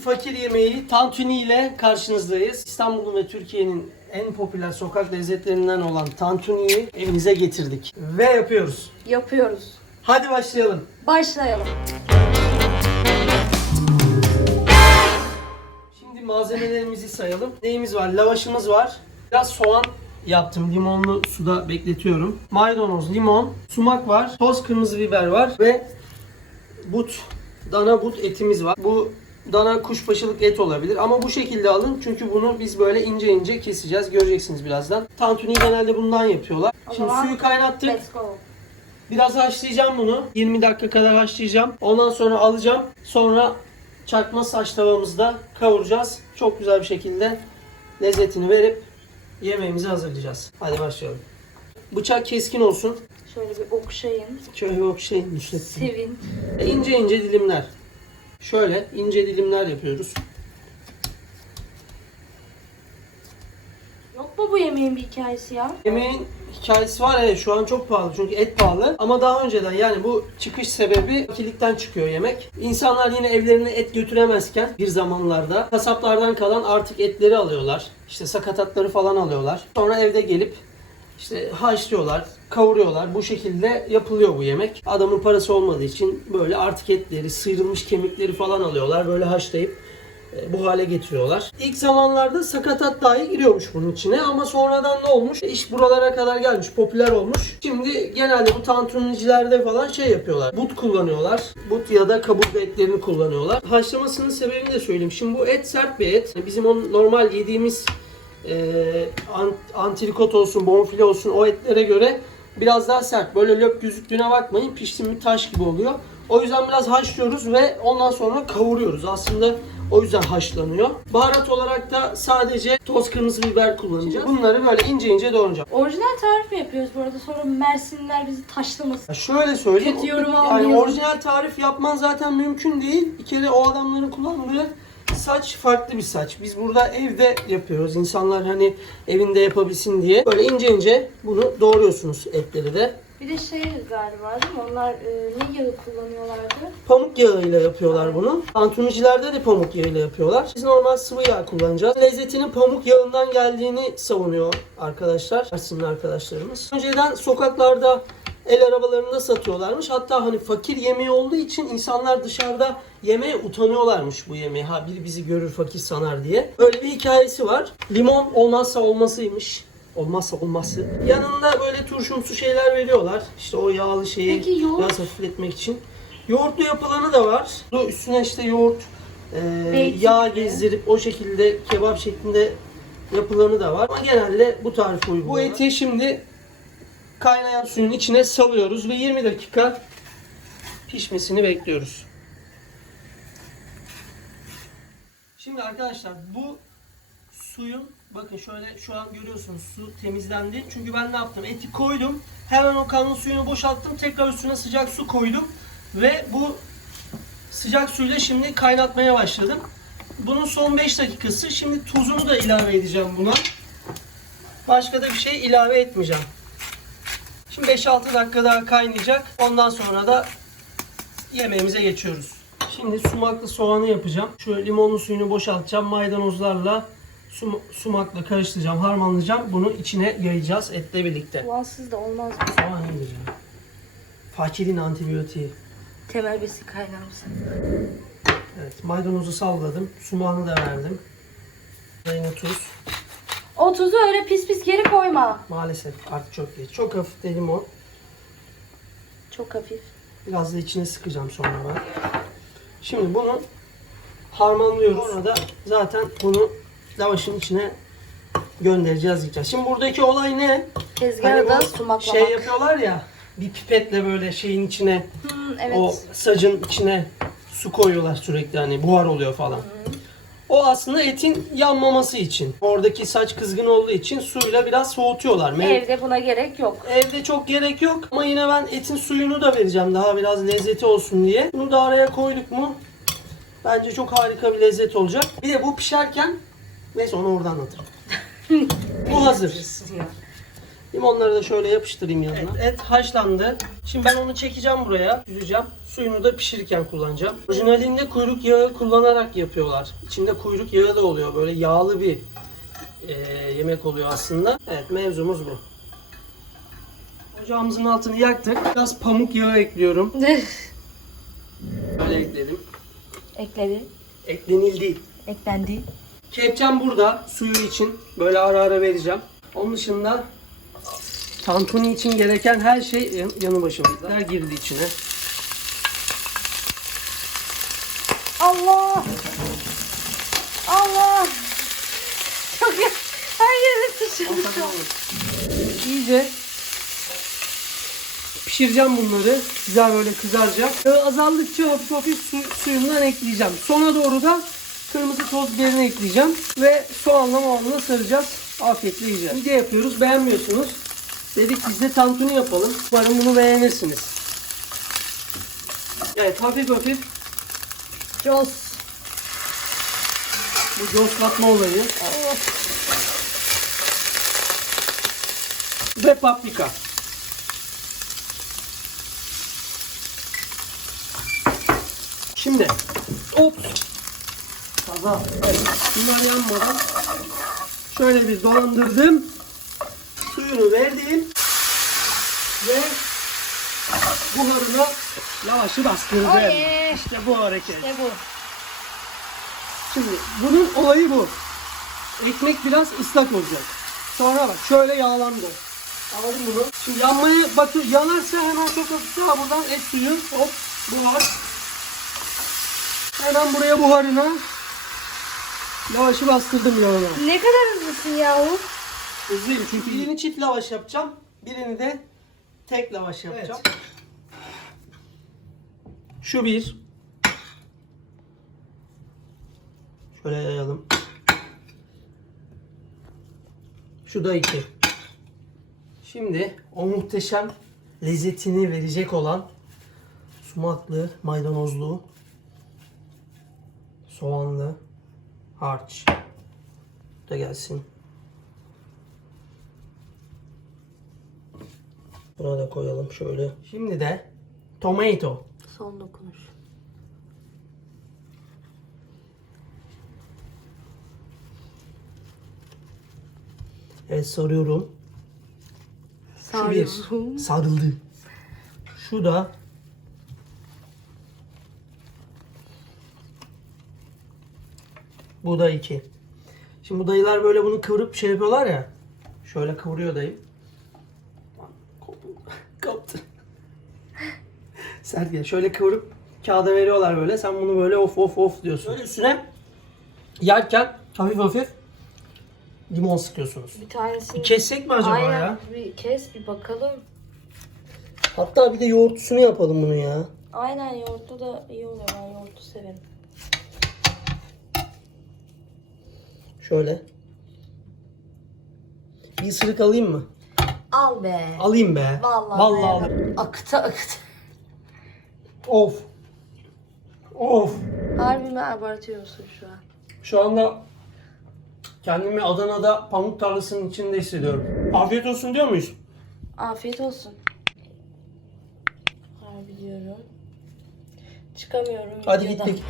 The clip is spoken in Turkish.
fakir yemeği tantuni ile karşınızdayız. İstanbul'un ve Türkiye'nin en popüler sokak lezzetlerinden olan tantuniyi evinize getirdik. Ve yapıyoruz. Yapıyoruz. Hadi başlayalım. Başlayalım. Şimdi malzemelerimizi sayalım. Neyimiz var? Lavaşımız var. Biraz soğan yaptım. Limonlu suda bekletiyorum. Maydanoz, limon, sumak var. Toz kırmızı biber var ve but, dana but etimiz var. Bu dana kuşbaşılık et olabilir ama bu şekilde alın çünkü bunu biz böyle ince ince keseceğiz. Göreceksiniz birazdan. Tantuni genelde bundan yapıyorlar. O Şimdi suyu kaynattık. Biraz haşlayacağım bunu. 20 dakika kadar haşlayacağım. Ondan sonra alacağım. Sonra çakma saç tavamızda kavuracağız. Çok güzel bir şekilde lezzetini verip yemeğimizi hazırlayacağız. Hadi başlayalım. Bıçak keskin olsun. Şöyle bir okşayın. Şöyle yok şey Nusret'cim. Sevin. E, ince ince dilimler. Şöyle ince dilimler yapıyoruz. Yok mu bu yemeğin bir hikayesi ya? Yemeğin hikayesi var evet şu an çok pahalı çünkü et pahalı ama daha önceden yani bu çıkış sebebi fakirlikten çıkıyor yemek. İnsanlar yine evlerine et götüremezken bir zamanlarda kasaplardan kalan artık etleri alıyorlar. İşte sakatatları falan alıyorlar. Sonra evde gelip işte haşlıyorlar, kavuruyorlar. Bu şekilde yapılıyor bu yemek. Adamın parası olmadığı için böyle artık etleri, sıyrılmış kemikleri falan alıyorlar. Böyle haşlayıp e, bu hale getiriyorlar. İlk zamanlarda sakatat dahi giriyormuş bunun içine ama sonradan ne olmuş? E, İş buralara kadar gelmiş, popüler olmuş. Şimdi genelde bu tantunicilerde falan şey yapıyorlar. But kullanıyorlar. But ya da kaburga etlerini kullanıyorlar. Haşlamasının sebebini de söyleyeyim. Şimdi bu et sert bir et. Bizim o normal yediğimiz e, ant- antrikot olsun, bonfile olsun o etlere göre biraz daha sert. Böyle löp gözüktüğüne bakmayın. Pişti mi taş gibi oluyor. O yüzden biraz haşlıyoruz ve ondan sonra kavuruyoruz. Aslında o yüzden haşlanıyor. Baharat olarak da sadece toz kırmızı biber kullanacağız. Bunları böyle ince ince doğrayacağım. Orijinal tarif mi yapıyoruz bu arada? Sonra Mersinliler bizi taşlamasın. Ya Şöyle söyleyeyim. Kötü yorum yani almayalım. orijinal tarif yapman zaten mümkün değil. Bir kere o adamların kullandığı saç farklı bir saç. Biz burada evde yapıyoruz. İnsanlar hani evinde yapabilsin diye. Böyle ince ince bunu doğruyorsunuz etleri de. Bir de şey galiba değil mi? Onlar e, ne yağı kullanıyorlardı? Pamuk yağıyla yapıyorlar bunu. Tantunicilerde de pamuk yağıyla yapıyorlar. Biz normal sıvı yağ kullanacağız. Lezzetinin pamuk yağından geldiğini savunuyor arkadaşlar. Mersinli arkadaşlarımız. Önceden sokaklarda el arabalarında satıyorlarmış. Hatta hani fakir yemeği olduğu için insanlar dışarıda yemeye utanıyorlarmış bu yemeği. Ha biri bizi görür fakir sanar diye. Öyle bir hikayesi var. Limon olmazsa olmasıymış. Olmazsa olması. Yanında böyle turşumsu şeyler veriyorlar. İşte o yağlı şeyi Peki yoğurt? biraz hafifletmek için. Yoğurtlu yapılanı da var. Bu Üstüne işte yoğurt, e, yağ gezdirip o şekilde kebap şeklinde yapılanı da var. Ama genelde bu tarifi uyguluyorlar. Bu eti şimdi kaynayan suyun içine salıyoruz ve 20 dakika pişmesini bekliyoruz. Şimdi arkadaşlar bu suyun bakın şöyle şu an görüyorsunuz su temizlendi. Çünkü ben ne yaptım? Eti koydum. Hemen o kanlı suyunu boşalttım. Tekrar üstüne sıcak su koydum. Ve bu sıcak suyla şimdi kaynatmaya başladım. Bunun son 5 dakikası. Şimdi tuzunu da ilave edeceğim buna. Başka da bir şey ilave etmeyeceğim. Şimdi 5-6 dakika daha kaynayacak. Ondan sonra da yemeğimize geçiyoruz. Şimdi sumaklı soğanı yapacağım. Şu limonlu suyunu boşaltacağım. Maydanozlarla sum- sumakla karıştıracağım, harmanlayacağım. Bunu içine yayacağız etle birlikte. Soğansız da olmaz mı? Soğan ya. Fakirin antibiyotiği. Temel besi kaynar mısın? Evet, maydanozu salladım. Sumağını da verdim. Ve Yine tuz. O tuzu öyle pis pis geri koyma. Maalesef artık çok geç. Çok hafif de limon. Çok hafif. Biraz da içine sıkacağım sonra ben. Şimdi bunu harmanlıyoruz. Sonra da zaten bunu lavaşın içine göndereceğiz yiyeceğiz. Şimdi buradaki olay ne? Tezgahı da bu sumaklamak. şey yapıyorlar ya bir pipetle böyle şeyin içine Hmm, evet. o sacın içine su koyuyorlar sürekli hani buhar oluyor falan. O aslında etin yanmaması için. Oradaki saç kızgın olduğu için suyla biraz soğutuyorlar. Mev- Evde buna gerek yok. Evde çok gerek yok ama yine ben etin suyunu da vereceğim daha biraz lezzeti olsun diye. Bunu da araya koyduk mu bence çok harika bir lezzet olacak. Bir de bu pişerken neyse onu oradan anlatırım. bu hazır. Limonları da şöyle yapıştırayım yanına. Evet, et haşlandı. Şimdi ben onu çekeceğim buraya. Yüzeceğim. Suyunu da pişirirken kullanacağım. Orijinalinde kuyruk yağı kullanarak yapıyorlar. İçinde kuyruk yağı da oluyor. Böyle yağlı bir e, yemek oluyor aslında. Evet mevzumuz bu. Ocağımızın altını yaktık. Biraz pamuk yağı ekliyorum. Böyle ekledim. Ekledi. Eklenildi. Eklendi. Kepçem burada suyu için böyle ara ara vereceğim. Onun dışında tantuni için gereken her şey yan- yanı başımızda. Her girdi içine. Allah! Allah! Çok. Her yere sıçradı. İyice pişireceğim bunları. Güzel böyle kızaracak. Yağı azaldıkça hafif hafif su, suyundan ekleyeceğim. Sona doğru da kırmızı toz biberini ekleyeceğim. Ve soğanla moğanla saracağız. Afiyetle yiyeceğiz. Midye yapıyoruz. Beğenmiyorsunuz. Dedik biz de tantuni yapalım. Umarım bunu beğenirsiniz. Evet hafif hafif Jos. bu coz katma olayı. Ve paprika. Şimdi hop kaza evet. bunlar yanmadan şöyle bir dolandırdım suyunu verdim ve buharına lavaşı bastırdım Oley! işte bu hareket Ne bu? Şimdi bunun olayı bu. Ekmek biraz ıslak olacak. Sonra bak şöyle yağlandı. Anladın bunu? Şimdi yanmaya bakıyor. Yanarsa hemen çok hafif daha buradan et suyu hop buhar. Hemen buraya buharına lavaşı bastırdım yanına. Ne kadar hızlısın yahu. Hızlıyım çünkü birini çift lavaş yapacağım. Birini de tek lavaş yapacağım. Şu bir. Şöyle yayalım. Şu da iki. Şimdi o muhteşem lezzetini verecek olan sumaklı, maydanozlu, soğanlı harç. Da gelsin. Buna da koyalım şöyle. Şimdi de tomato. Son dokunuş. Evet sarıyorum. Şu bir. Sarıldı. Şu da Bu da iki. Şimdi bu dayılar böyle bunu kıvırıp şey yapıyorlar ya. Şöyle kıvırıyor dayım. Sert ya. Şöyle kıvırıp kağıda veriyorlar böyle. Sen bunu böyle of of of diyorsun. Böyle üstüne yerken hafif hafif limon sıkıyorsunuz. Bir tanesini... Kessek mi acaba Aynen. ya? Bir kes bir bakalım. Hatta bir de yoğurtlusunu yapalım bunu ya. Aynen yoğurtlu da iyi oluyor. Ben yoğurtlu severim. Şöyle. Bir ısırık alayım mı? Al be. Alayım be. Vallahi, Vallahi be. Akıta akıta. Of. Of. Harbi mi abartıyorsun şu an? Şu anda kendimi Adana'da pamuk tarlasının içinde hissediyorum. Afiyet olsun diyor muyuz? Afiyet olsun. Harbi diyorum. Çıkamıyorum. Hadi videodan. gittik.